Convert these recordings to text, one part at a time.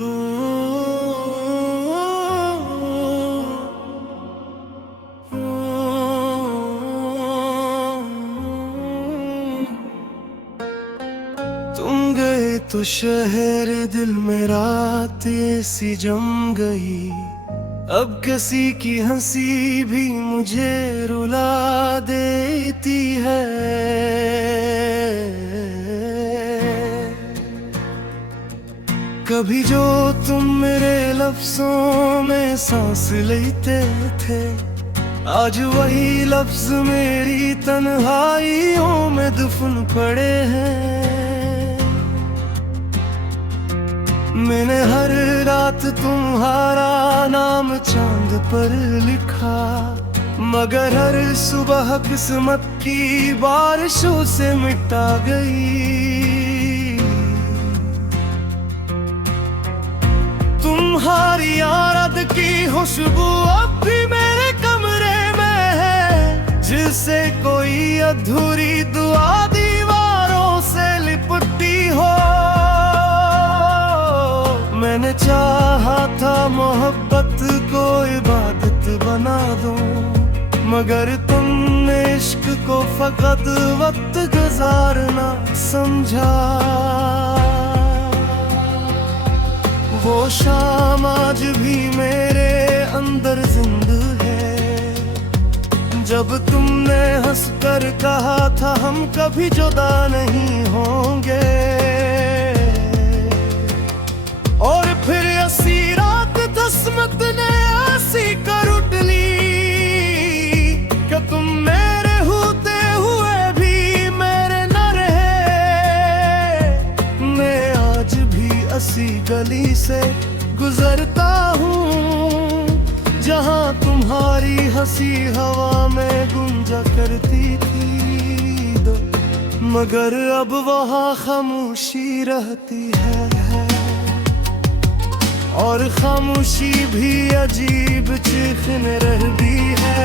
तुम गए तो शहर दिल में रात ऐसी जम गई। अब किसी की हंसी भी मुझे रुला देती है। कभी जो तुम मेरे लफ्जों में सांस लेते थे, आज वही लफ्ज मेरी तन्हाइयों में दफन पड़े हैं। मैंने हर रात तुम्हारा नाम चांद पर लिखा, मगर हर सुबह किस्मत की बारिशों से मिटा गई। तुम्हारी याद की खुशबू अब भी मेरे कमरे में है, जिसे कोई अधूरी दुआ दीवारों से लिपटी हो। मैंने चाहा था मोहब्बत को इबादत बना दूं, मगर तुमने इश्क को फकत वक्त गुजारना समझा। वो शाम आज भी मेरे अंदर जिंदा है, जब तुमने हंसकर कहा था हम कभी जुदा नहीं होंगे। और फिर ऐसी रात किस्मत ने ऐसी कर उठ ली कि तुम मेरे होते हुए भी मेरे न रहे। मैं आज भी ऐसी गली से गुजरता हूँ जहाँ तुम्हारी हंसी हवा में गूंजा करती थी, मगर अब वहाँ खामोशी रहती है। और खामोशी भी अजीब चीखने रहती है।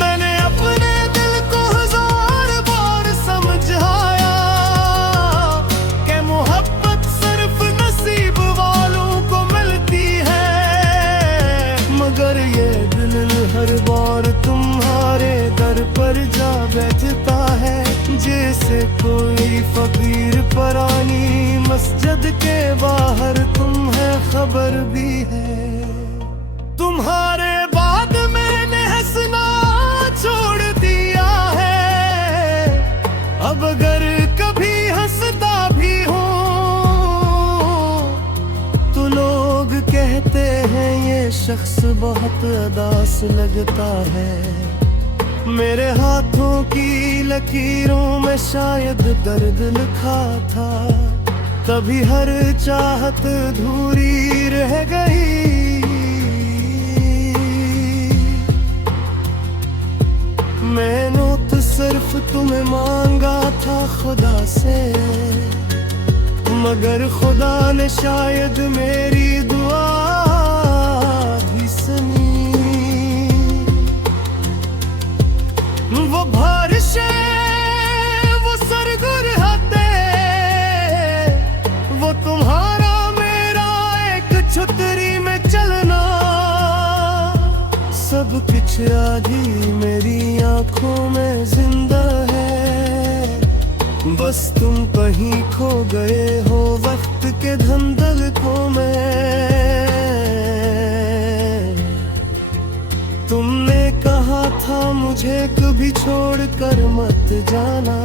मैंने अपने दिल को हजार बार समझाया कि मोहब्बत सिर्फ नसीब वालों को मिलती है, मगर ये दिल हर बार तुम्हारे दर पर जा बैठता है, जैसे कोई फकीर परानी मस्जिद के बाहर। तुम्हें खबर भी है तुम्हारे बाद मैंने हंसना छोड़ दिया है। अब अगर कभी हंसता भी हूँ तो लोग कहते हैं ये शख्स बहुत उदास लगता है। मेरे हाथों की लकीरों में शायद दर्द लिखा था, तभी हर चाहत अधूरी रह गई। मैंने तो सिर्फ तुम्हें मांगा था खुदा से, मगर खुदा ने शायद मेरी दुआ भी सुनी। वो बारिशें, वो सरगुरहते, वो तुम्हारा मेरा एक छतरी में चलना, सब कुछ आज ही मेरी आंखों में जिंदा है। बस तुम कहीं खो गए हो वक्त के धंधलकों में। तुमने कहा था मुझे कभी छोड़कर मत जाना,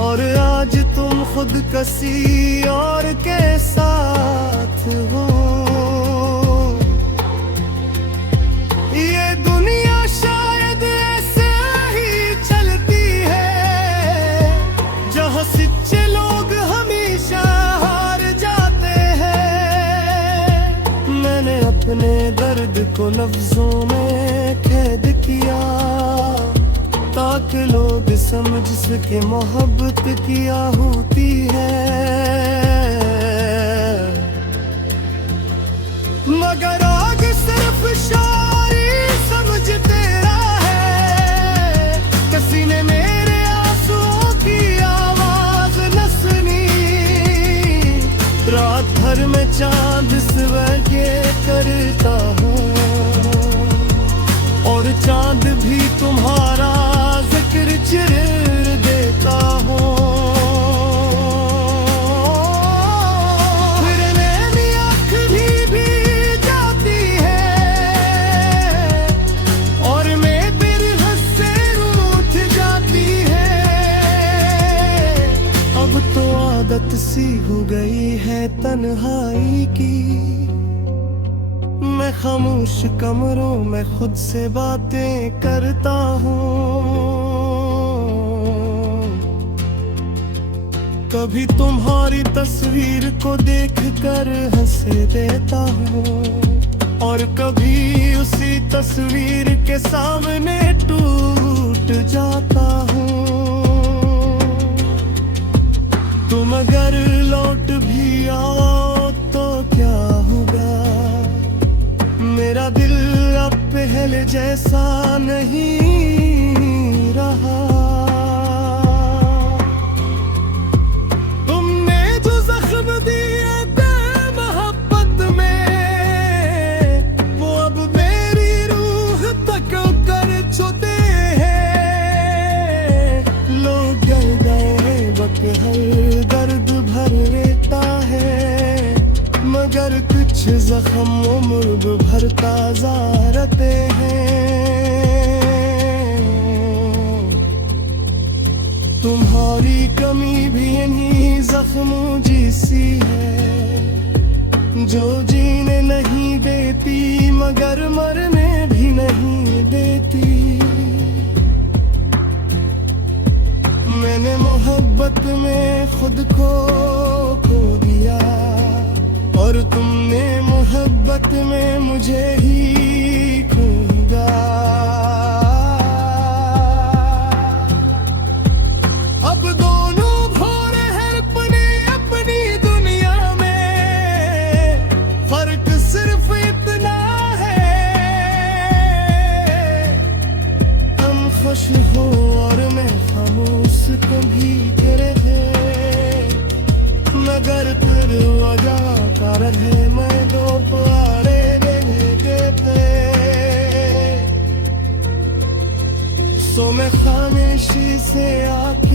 और आज तुम खुद किसी और के साथ हो। ये दुनिया शायद ऐसे ही चलती है, जहाँ सच्चे लोग हमेशा हार जाते हैं। मैंने अपने दर्द को लफ्जों में कैद किया, ताकि लोग समझ सके मोहब्बत किया होती है। मगर आग सिर्फ शायरी समझते रहे, किसी ने मेरे आंसुओं की आवाज आदत सी हो गई है तन्हाई की। मैं खामोश कमरों में खुद से बातें करता हूँ। कभी तुम्हारी तस्वीर को देखकर हंसे देता हूँ, और कभी उसी तस्वीर के सामने टूट जाता हूँ। तुम अगर लौट भी आओ तो क्या होगा, मेरा दिल अब पहले जैसा नहीं रहा। तुमने जो जख्म दिए थे मोहब्बत में, वो अब मेरी रूह तक कर चुके हैं। लोग गए वक्त हर दर्द भर रहता है, मगर कुछ जख्म उम्र भर ताजा रहते हैं। तुम्हारी कमी भी इन्हीं जख्मों जैसी है, जो जीने नहीं देती मगर मरने भी नहीं देती। मैंने मोहब्बत में खुद को खो दिया, और तुमने मोहब्बत में मुझे ही खो दिया। अब दोनों भोरे हैं अपनी अपनी दुनिया में, फर्क सिर्फ इतना है हम खुश हो और मैं खामोश कभी रहे। मगर फिर वजह कारण है मैं दोबारे देते। सो मैं खामोशी से आके